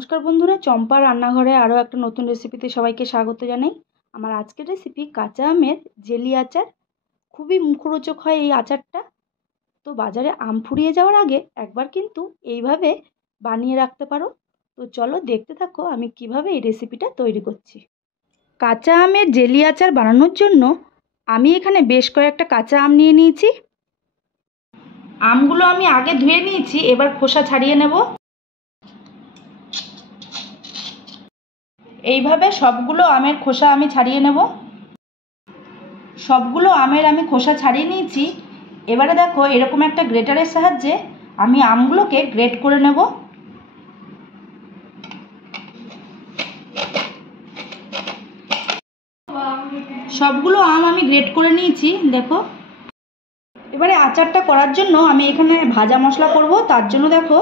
নমস্কার বন্ধুরা, চম্পা রান্নাঘরে আরও একটা নতুন রেসিপিতে সবাইকে স্বাগত জানাই। আমার আজকের রেসিপি কাঁচা আমের জেলি আচার। খুবই মুখরোচক হয় এই আচারটা। তো বাজারে আম ফুরিয়ে যাওয়ার আগে একবার কিন্তু এইভাবে বানিয়ে রাখতে পারো। তো চলো দেখতে থাকো আমি কিভাবে এই রেসিপিটা তৈরি করছি। কাঁচা আমের জেলি আচার বানানোর জন্য আমি এখানে বেশ কয়েকটা কাঁচা আম নিয়ে নিয়েছি। আমগুলো আমি আগে ধুয়ে নিয়েছি, এবার খোসা ছাড়িয়ে নেব। এইভাবে সবগুলো আমের খোসা আমি ছাড়িয়ে নেব। সবগুলো আমের আমি খোসা ছাড়িয়ে নিয়েছি। এবারে দেখো এরকম একটা গ্রেটারের সাহায্যে আমি আমগুলোকে গ্রেট করে নেব। সবগুলো আম আমি গ্রেট করে নিয়েছি, দেখো। এবারে আচারটা করার জন্য আমি এখানে ভাজা মশলা করব। তার জন্য দেখো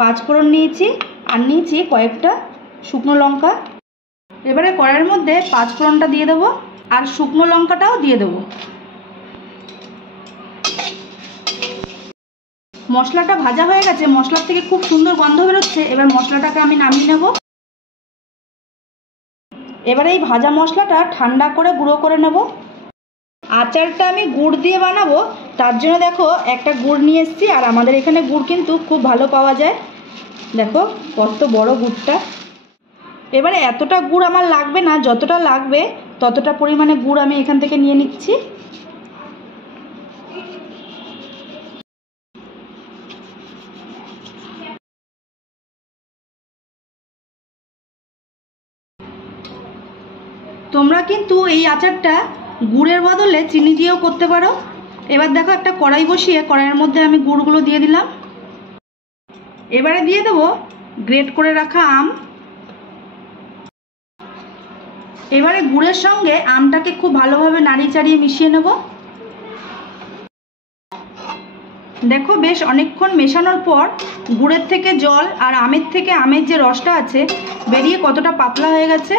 5 ফোড়ন নিয়েছি আর নিয়েছি কয়েকটা শুকনো লঙ্কা। এবারে কড়াইয়ের মধ্যে 5 ফোড়নটা দিয়ে দেবো আর শুকনো লঙ্কাটাও দিয়ে দেবো। মশলাটা ভাজা হয়ে গেছে, মশলার থেকে খুব সুন্দর গন্ধ বেরোচ্ছে। এবার মশলাটাকে আমি নামিয়ে নেব। এবারে এই ভাজা মশলাটা ঠান্ডা করে গুঁড়ো করে নেব। আচারটা আমি গুড় দিয়ে বানাবো, তার জন্য দেখো একটা গুড় নিয়ে এসেছি। আর আমাদের এখানে গুড় কিন্তু খুব ভালো পাওয়া যায়, দেখো কত বড় গুড়টা। এবারে এতটা গুড় আমার লাগবে না, যতটা লাগবে ততটা পরিমাণে গুড় আমি এখান থেকে নিয়ে নিচ্ছি। তোমরা কিন্তু এই আচারটা গুড়ের বদলে চিনি দিয়েও করতে পারো। এবার দেখো একটা কড়াই বসিয়ে কড়াইয়ের মধ্যে আমি গুড়গুলো দিয়ে দিলাম। এবারে দিয়ে দেবো গ্রেট করে রাখা আম। এবারে গুড়ের সঙ্গে আমটাকে খুব ভালোভাবে নাড়িয়ে চাড়িয়ে মিশিয়ে নেব। দেখো বেশ অনেকক্ষণ মেশানোর পর গুড়ের থেকে জল আর আমের থেকে আমের যে রসটা আছে বেরিয়ে কতটা পাতলা হয়ে গেছে।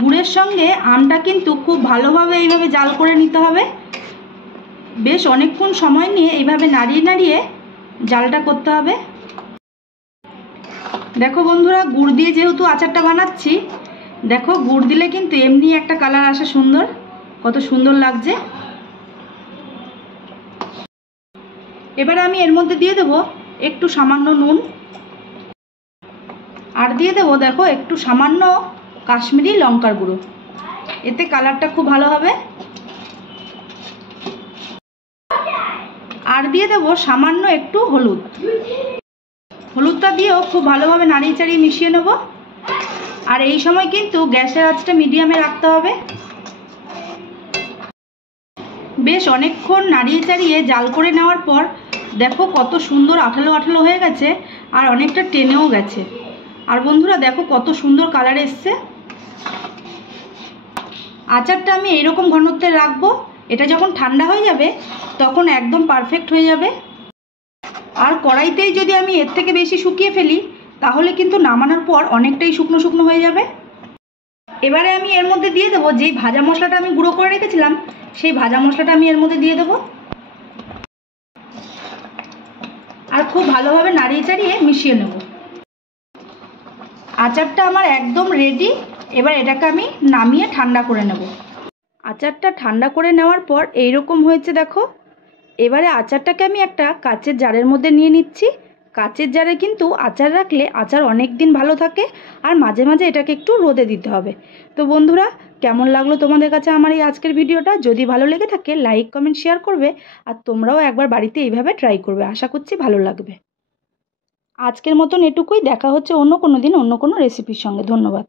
গুড়ের সঙ্গে আমটা কিন্তু খুব ভালোভাবে এইভাবে জাল করে নিতে হবে। বেশ অনেকক্ষণ সময় নিয়ে এইভাবে নাড়িয়ে নাড়িয়ে জালটা করতে হবে। দেখো বন্ধুরা, গুড় দিয়ে যেহেতু আচারটা বানাচ্ছি, দেখো গুড় দিলে কিন্তু এমনি একটা কালার আসে সুন্দর, কত সুন্দর লাগছে। এবারে আমি এর মধ্যে দিয়ে দেবো একটু সামান্য নুন আর দিয়ে দেবো দেখো একটু সামান্য কাশ্মীরি লঙ্কার গুঁড়ো, এতে কালারটা খুব ভালো হবে। আর দিয়ে দেবো সামান্য একটু হলুদ। হলুদটা দিয়েও খুব ভালোভাবে নাড়িয়ে চাড়িয়ে মিশিয়ে নেব। আর এই সময় কিন্তু গ্যাসের আঁচটা মিডিয়ামে রাখতে হবে। বেশ অনেকক্ষণ নাড়িয়ে চাড়িয়ে জাল করে নেওয়ার পর দেখো কত সুন্দর আঠালো আঠালো হয়ে গেছে আর অনেকটা টেনেও গেছে। আর বন্ধুরা দেখো কত সুন্দর কালার এসছে। আচারটা আমি এইরকম ঘনত্বে রাখবো। এটা যখন ঠান্ডা হয়ে যাবে তখন একদম পারফেক্ট হয়ে যাবে। আর কড়াইতেই যদি আমি এর থেকে বেশি শুকিয়ে ফেলি তাহলে কিন্তু নামানোর পর অনেকটাই শুকনো শুকনো হয়ে যাবে। এবারে আমি এর মধ্যে দিয়ে দেবো যেই ভাজা মশলাটা আমি গুঁড়ো করে রেখেছিলাম, সেই ভাজা মশলাটা আমি এর মধ্যে দিয়ে দেবো আর খুব ভালোভাবে নাড়িয়ে চাড়িয়ে মিশিয়ে নেব। আচারটা আমার একদম রেডি। এবার এটাকে আমি নামিয়ে ঠান্ডা করে নেব। আচারটা ঠান্ডা করে নেওয়ার পর এইরকম হয়েছে দেখো। এবারে আচারটাকে আমি একটা কাচের জারের মধ্যে নিয়ে নিচ্ছি। কাচের জারে কিন্তু আচার রাখলে আচার অনেক দিন ভালো থাকে। আর মাঝে মাঝে এটাকে একটু রোদে দিতে হবে। তো বন্ধুরা, কেমন লাগলো তোমাদের কাছে আমার এই আজকের ভিডিওটা? যদি ভালো লেগে থাকে লাইক কমেন্ট শেয়ার করবে। আর তোমরাও একবার বাড়িতে এইভাবে ট্রাই করবে, আশা করছি ভালো লাগবে। আজকের মতন এটুকুই, দেখা হচ্ছে অন্য কোনো দিন অন্য কোনো রেসিপির সঙ্গে। ধন্যবাদ।